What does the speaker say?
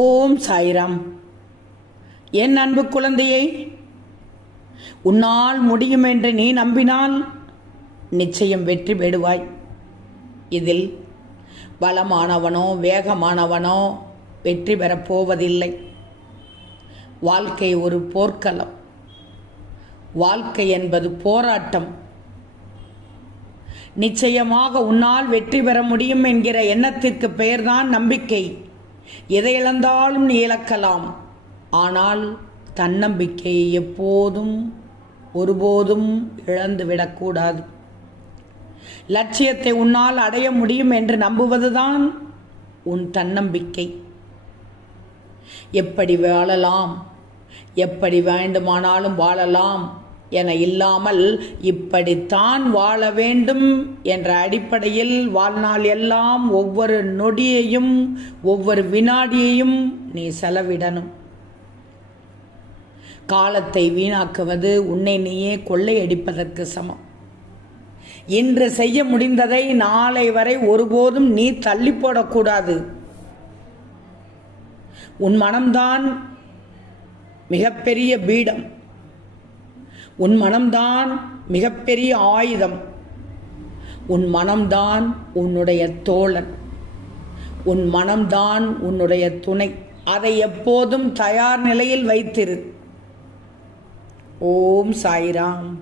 ஓம் சாய்ராம். என் அன்பு குழந்தையை உன்னால் முடியும் என்று நீ நம்பினால் நிச்சயம் வெற்றி பெறுவாய். இதில் பலமானவனோ வேகமானவனோ வெற்றி பெறப் போவதில்லை. வாழ்க்கை ஒரு போர்க்களம். வாழ்க்கை என்பது போராட்டம். நிச்சயமாக உன்னால் வெற்றி பெற முடியும் என்கிற எண்ணத்திற்கு பெயர்தான் நம்பிக்கை. எதை இழந்தாலும் நீ இழக்கலாம். ஆனால் தன்னம்பிக்கையை எப்போதும் ஒருபோதும் இழந்து விடக்கூடாது. லட்சியத்தை உன்னால் அடைய முடியும் என்று நம்புவதுதான் உன் தன்னம்பிக்கை. எப்படி வாழலாம்? எப்படி வேண்டுமானாலும் வாழலாம். என இல்லாமல் இப்படித்தான் வாழ வேண்டும் என்ற அடிப்படையில் வாழ்நாள் எல்லாம் ஒவ்வொரு நொடியையும் ஒவ்வொரு வினாடியையும் நீ செலவிடணும். காலத்தை வீணாக்குவது உன்னை நீயே கொள்ளையடிப்பதற்கு சமம். இன்று செய்ய முடிந்ததை நாளை வரை ஒருபோதும் நீ தள்ளி போடக்கூடாது. உன் மனம்தான் மிகப்பெரிய பீடம். உன் மனம்தான் மிகப்பெரிய ஆயுதம். உன் மனம்தான் உன்னுடைய தோழன். உன் மனம்தான் உன்னுடைய துணை. அதை எப்போதும் தயார் நிலையில் வைத்திரு. ஓம் சாய்ராம்.